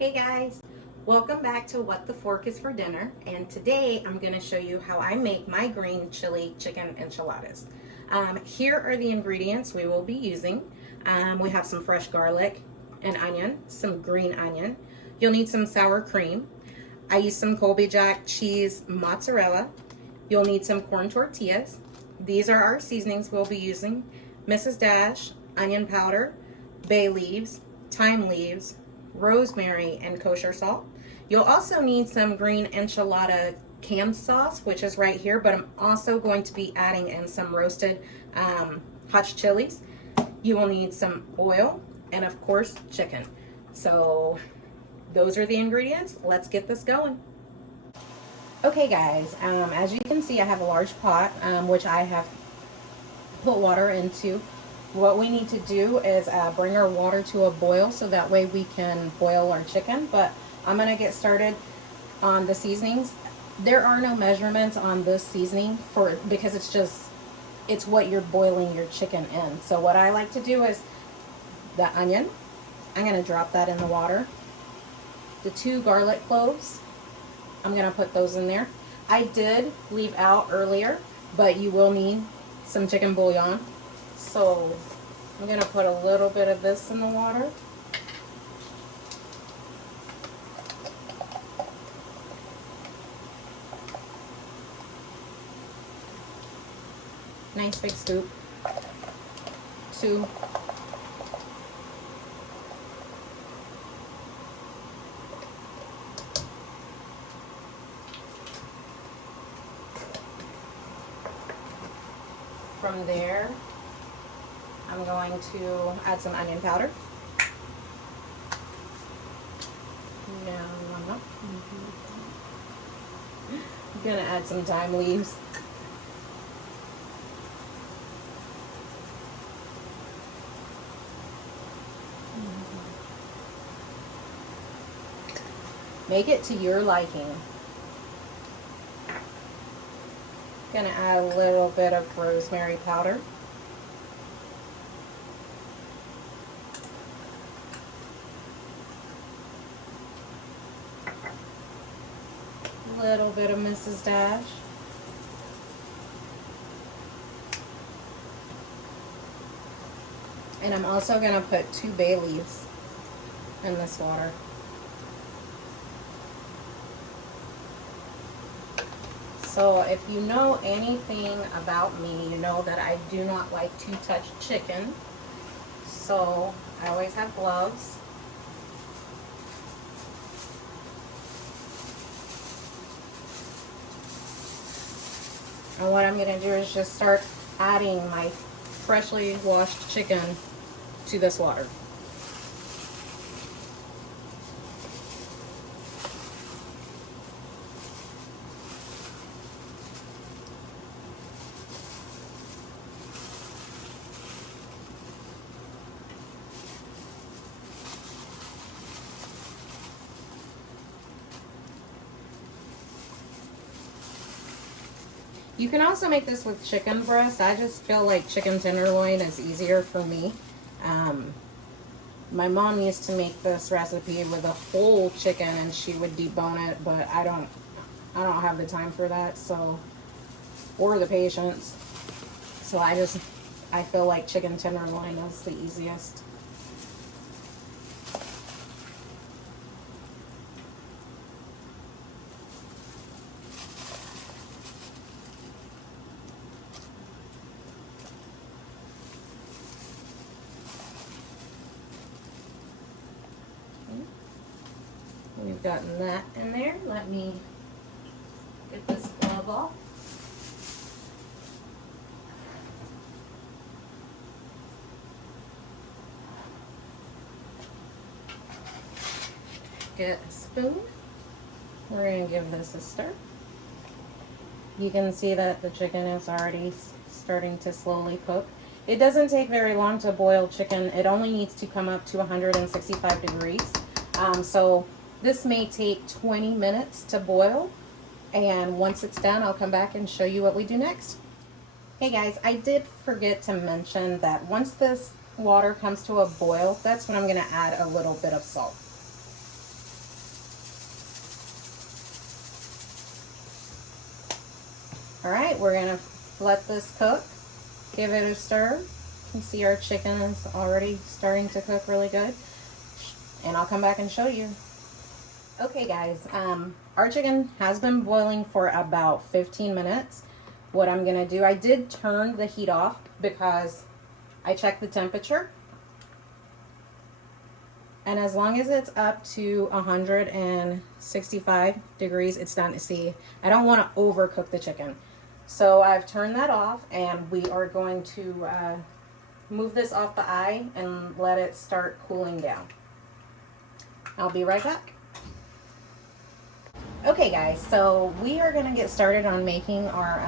Hey guys, welcome back to What the Fork is for Dinner, and today I'm going to show you how I make my green chili chicken enchiladas. Here are the ingredients we will be using. We have some fresh garlic, an onion, some green onion. You'll need some sour cream. I use some Colby Jack cheese mozzarella. You'll need some corn tortillas. These are our seasonings we'll be using: Mrs. Dash, onion powder, bay leaves, thyme leaves, rosemary, and kosher salt. You'll also need some green enchilada canned sauce, which is right here, but I'm also going to be adding in some roasted hot chilies. You will need some oil and, of course, chicken. So those are the ingredients. Let's get this going. Okay guys, as you can see, I have a large pot which I have put water into. What we need to do is bring our water to a boil so that way we can boil our chicken. But I'm going to get started on the seasonings. There are no measurements on this seasoning because it's what you're boiling your chicken in. So what I like to do is the onion, I'm going to drop that in the water. The 2 garlic cloves, I'm going to put those in there. I did leave out earlier, but you will need some chicken bouillon. So I'm going to put a little bit of this in the water. Nice big scoop. 2. From there, I'm going to add some onion powder. No. I'm going to add some thyme leaves. Make it to your liking. Gonna add a little bit of rosemary powder. A little bit of Mrs. Dash. And I'm also gonna put 2 bay leaves in this water. So if you know anything about me, you know that I do not like to touch chicken. So I always have gloves. And what I'm going to do is just start adding my freshly washed chicken to this water. You can also make this with chicken breast. I just feel like chicken tenderloin is easier for me. My mom used to make this recipe with a whole chicken and she would debone it, but I don't have the time for that, so, or the patience. So I feel like chicken tenderloin is the easiest. We've gotten that in there. Let me get this glove off. Get a spoon. We're going to give this a stir. You can see that the chicken is already starting to slowly cook. It doesn't take very long to boil chicken. It only needs to come up to 165 degrees. So this may take 20 minutes to boil, and once it's done, I'll come back and show you what we do next. Hey guys, I did forget to mention that once this water comes to a boil, that's when I'm going to add a little bit of salt. All right, we're gonna let this cook. Give it a stir. You can see our chicken is already starting to cook really good. And I'll come back and show you. Okay guys, our chicken has been boiling for about 15 minutes. What I'm gonna do, I did turn the heat off because I checked the temperature. And as long as it's up to 165 degrees, it's done. See, I don't want to overcook the chicken. So I've turned that off, and we are going to move this off the eye and let it start cooling down. I'll be right back. Okay guys, so we are going to get started on making our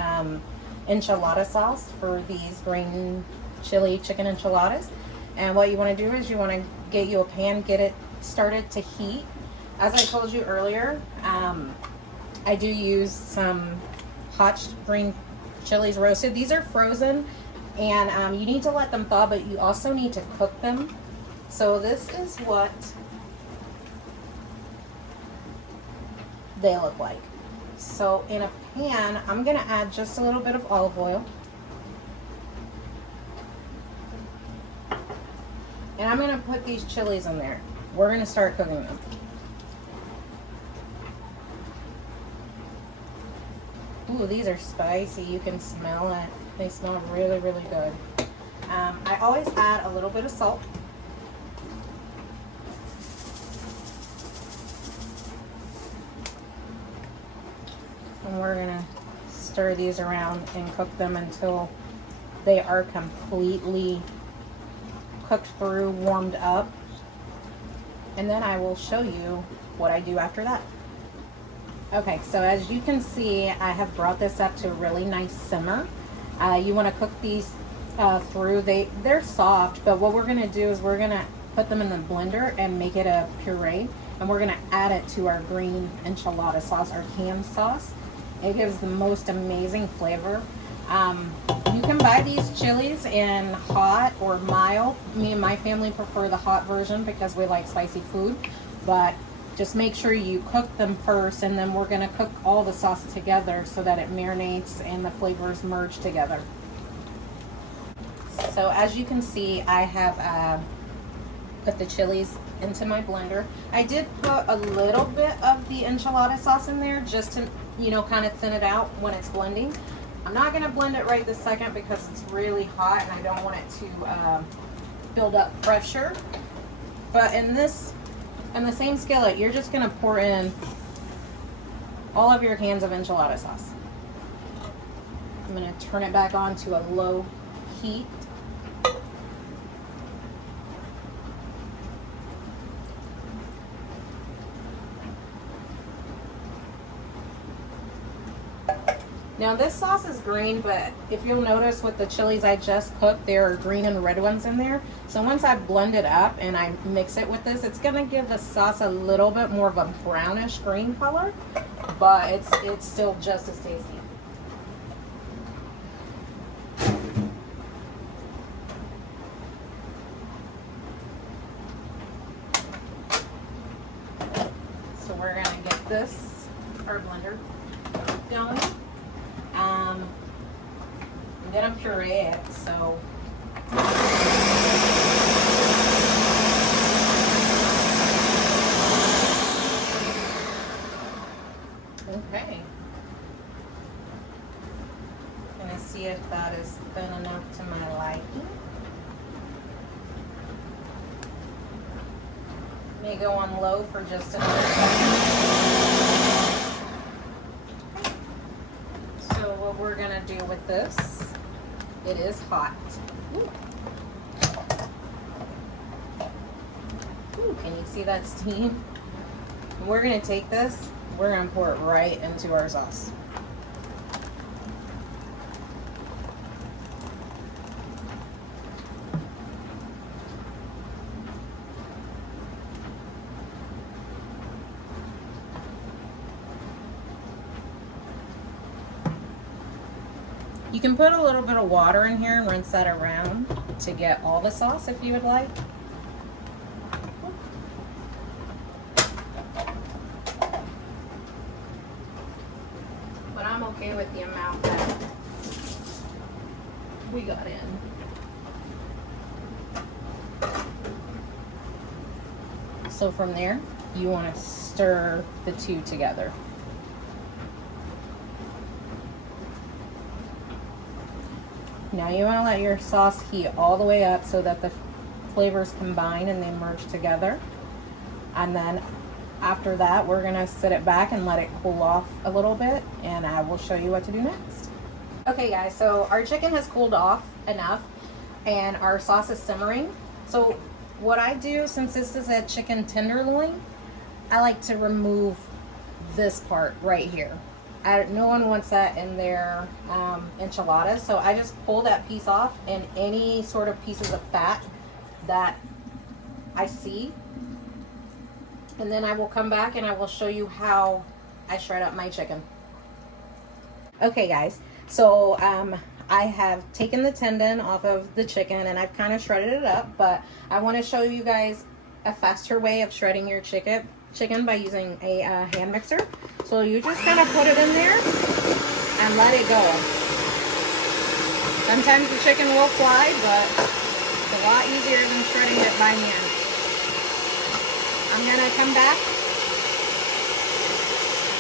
enchilada sauce for these green chili chicken enchiladas. And what you want to do is you want to get you a pan, get it started to heat. As I told you earlier, I do use some hot green chilies roasted. These are frozen, and you need to let them thaw, but you also need to cook them. So this is what they look like. So in a pan, I'm going to add just a little bit of olive oil. And I'm going to put these chilies in there. We're going to start cooking them. Ooh, these are spicy. You can smell it. They smell really, really good. I always add a little bit of salt. And we're going to stir these around and cook them until they are completely cooked through, warmed up. And then I will show you what I do after that. Okay, so as you can see, I have brought this up to a really nice simmer. You want to cook these through. They're soft, but what we're going to do is we're going to put them in the blender and make it a puree, and we're going to add it to our green enchilada sauce, our canned sauce. It gives the most amazing flavor. You can buy these chilies in hot or mild. Me and my family prefer the hot version because we like spicy food, but just make sure you cook them first, and then we're going to cook all the sauce together so that it marinates and the flavors merge together. So as you can see, I have put the chilies into my blender. I did put a little bit of the enchilada sauce in there just to, you know, kind of thin it out when it's blending. I'm not going to blend it right this second because it's really hot and I don't want it to build up pressure. But in the same skillet, you're just going to pour in all of your cans of enchilada sauce. I'm going to turn it back on to a low heat. Now this sauce is green, but if you'll notice with the chilies I just cooked, there are green and red ones in there. So once I blend it up and I mix it with this, it's gonna give the sauce a little bit more of a brownish green color, but it's still just as tasty. So we're gonna get this, our blender, going. I'm gonna puree it, so okay. Gonna see if that is thin enough to my liking. May go on low for just another second. What we're gonna do with this, it is hot. Ooh. Ooh, can you see that steam? And we're gonna take this, we're gonna pour it right into our sauce. You can put a little bit of water in here and rinse that around to get all the sauce if you would like. But I'm okay with the amount that we got in. So from there, you want to stir the two together. Now you want to let your sauce heat all the way up so that the flavors combine and they merge together. And then after that, we're gonna sit it back and let it cool off a little bit, and I will show you what to do next. Okay guys, so our chicken has cooled off enough and our sauce is simmering. So what I do, since this is a chicken tenderloin, I like to remove this part right here. No one wants that in their enchiladas, so I just pull that piece off, and any sort of pieces of fat that I see, and then I will come back and I will show you how I shred up my chicken. Okay guys, so I have taken the tendon off of the chicken and I've kind of shredded it up, but I want to show you guys a faster way of shredding your chicken by using a hand mixer. So you just kind of put it in there and let it go. Sometimes the chicken will fly, but it's a lot easier than shredding it by hand. I'm gonna come back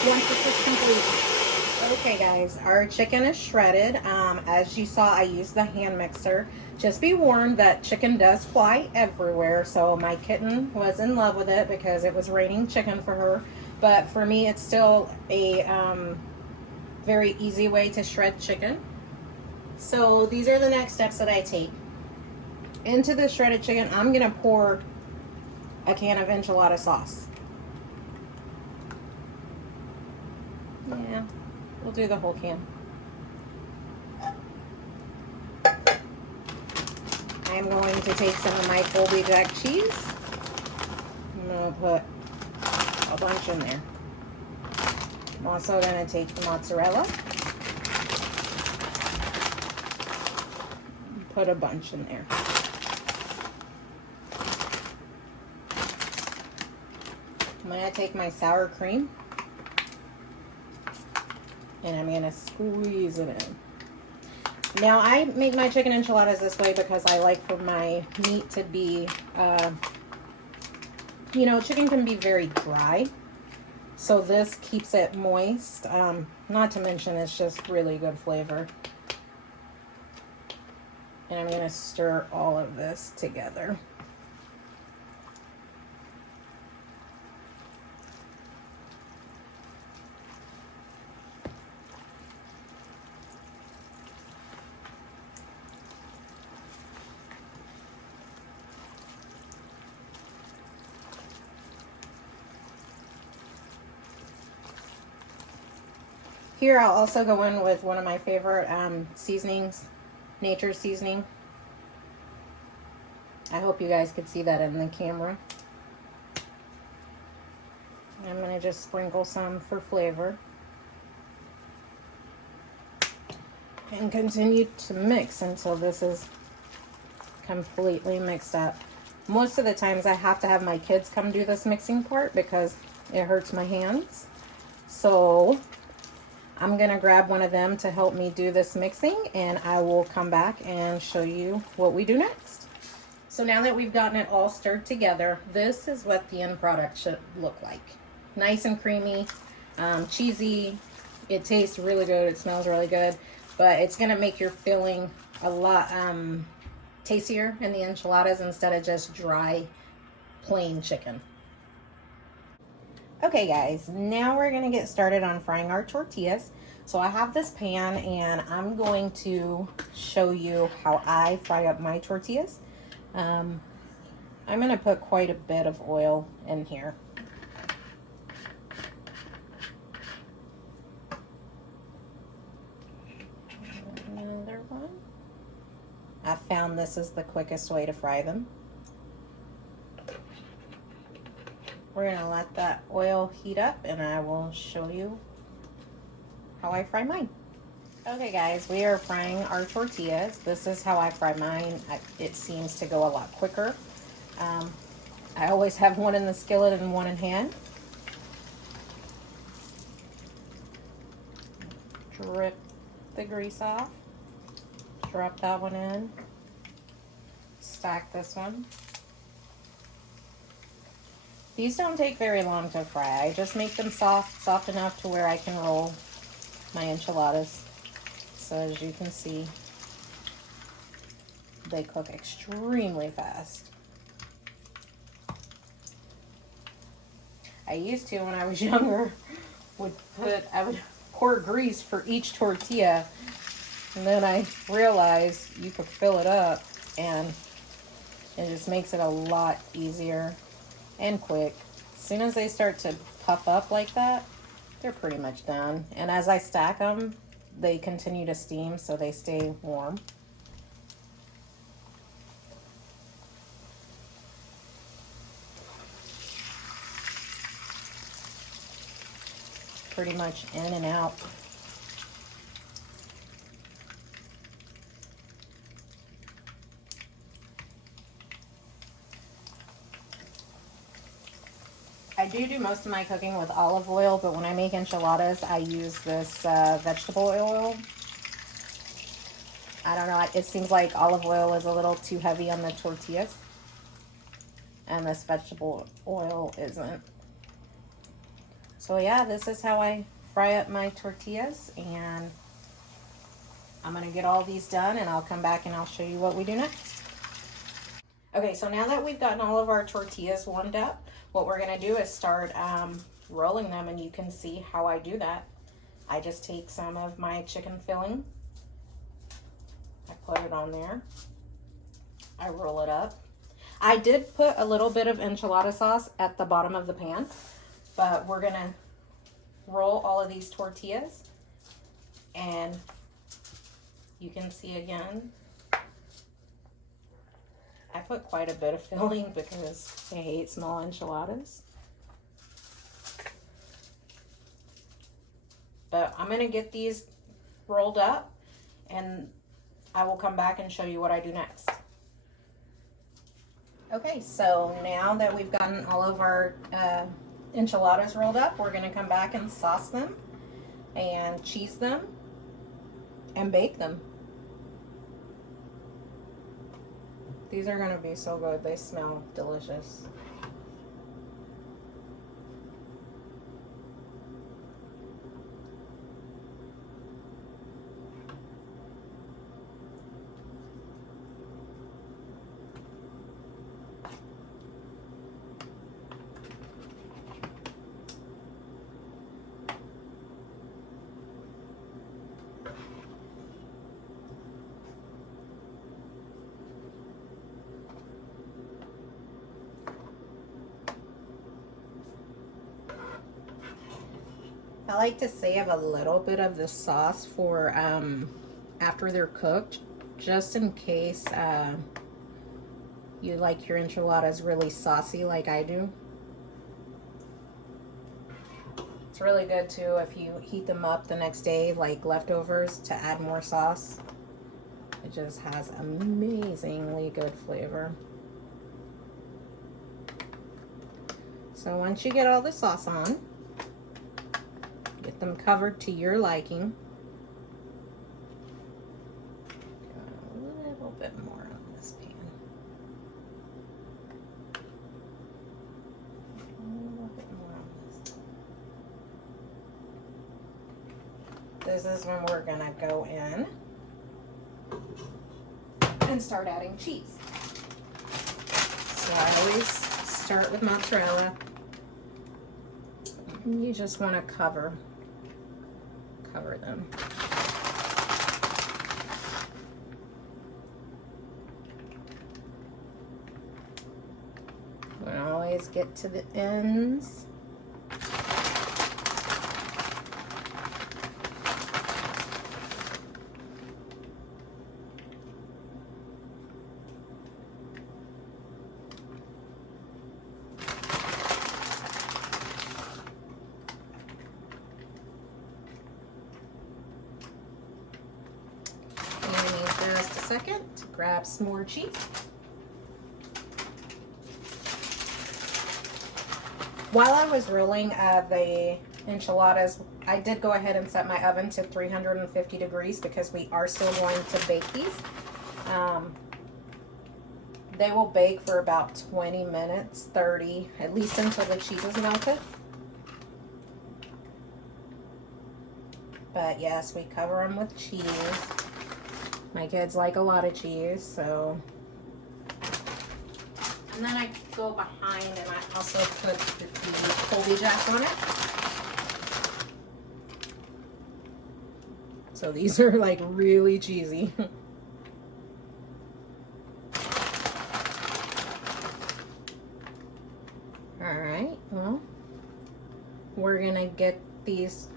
once this is complete. Okay guys, our chicken is shredded. As you saw, I used the hand mixer. Just be warned that chicken does fly everywhere, so my kitten was in love with it because it was raining chicken for her. But for me, it's still a very easy way to shred chicken. So these are the next steps that I take. Into the shredded chicken, I'm gonna pour a can of enchilada sauce. Yeah, we'll do the whole can. I'm going to take some of my Colby Jack cheese. I'm going to put a bunch in there. I'm also going to take the mozzarella. Put a bunch in there. I'm going to take my sour cream and I'm going to squeeze it in. Now I make my chicken enchiladas this way because I like for my meat to be, you know, chicken can be very dry. So this keeps it moist. Not to mention it's just really good flavor. And I'm going to stir all of this together. Here I'll also go in with one of my favorite seasonings, Nature's Seasoning. I hope you guys could see that in the camera. I'm going to just sprinkle some for flavor. And continue to mix until this is completely mixed up. Most of the times I have to have my kids come do this mixing part because it hurts my hands. So I'm gonna grab one of them to help me do this mixing, and I will come back and show you what we do next. So now that we've gotten it all stirred together, this is what the end product should look like. Nice and creamy, cheesy. It tastes really good, it smells really good, but it's gonna make your filling a lot tastier in the enchiladas instead of just dry, plain chicken. Okay guys, now we're gonna get started on frying our tortillas. So I have this pan and I'm going to show you how I fry up my tortillas. I'm gonna put quite a bit of oil in here. Another one. I found this is the quickest way to fry them. We're gonna let that oil heat up and I will show you how I fry mine. Okay guys, we are frying our tortillas. This is how I fry mine. It seems to go a lot quicker. I always have one in the skillet and one in hand. Drip the grease off. Drop that one in. Stack this one. These don't take very long to fry. I just make them soft enough to where I can roll my enchiladas. So as you can see, they cook extremely fast. I used to, when I was younger, I would pour grease for each tortilla, and then I realized you could fill it up, and it just makes it a lot easier and quick. As soon as they start to puff up like that, they're pretty much done. And as I stack them, they continue to steam so they stay warm. Pretty much in and out. I do most of my cooking with olive oil, but when I make enchiladas, I use this vegetable oil. I don't know, it seems like olive oil is a little too heavy on the tortillas, and this vegetable oil isn't. So yeah, this is how I fry up my tortillas, and I'm gonna get all these done and I'll come back and I'll show you what we do next. Okay, so now that we've gotten all of our tortillas warmed up, what we're gonna do is start rolling them, and you can see how I do that. I just take some of my chicken filling, I put it on there, I roll it up. I did put a little bit of enchilada sauce at the bottom of the pan, but we're gonna roll all of these tortillas, and you can see again, I put quite a bit of filling because I hate small enchiladas. But I'm gonna get these rolled up, and I will come back and show you what I do next. Okay, so now that we've gotten all of our enchiladas rolled up, we're gonna come back and sauce them and cheese them and bake them. These are gonna be so good. They smell delicious. I like to save a little bit of the sauce for after they're cooked, just in case you like your enchiladas really saucy like I do. It's really good too if you heat them up the next day like leftovers to add more sauce. It just has amazingly good flavor. So once you get all the sauce on, get them covered to your liking. A little bit more on this pan. A little bit more on this. This is when we're gonna go in and start adding cheese. So I always start with mozzarella. You just want to cover them. You want to always get to the ends. Just a second to grab some more cheese. While I was rolling the enchiladas, I did go ahead and set my oven to 350 degrees because we are still going to bake these. They will bake for about 20 minutes, 30, at least until the cheese is melted. But yes, we cover them with cheese. My kids like a lot of cheese, so. And then I go behind and I also put the Colby Jack on it. So these are like really cheesy. Alright, well, we're gonna get these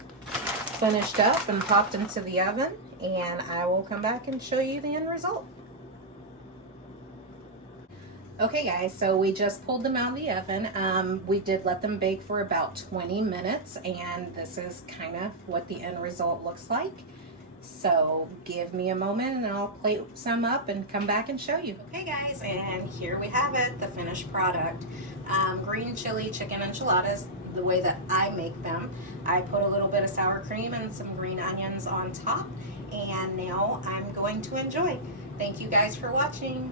finished up and popped into the oven, and I will come back and show you the end result. Okay guys, so we just pulled them out of the oven. We did let them bake for about 20 minutes, and this is kind of what the end result looks like. So give me a moment and I'll plate some up and come back and show you. Okay guys, and here we have it, the finished product. Green chili chicken enchiladas, the way that I make them. I put a little bit of sour cream and some green onions on top, and now I'm going to enjoy. Thank you guys for watching.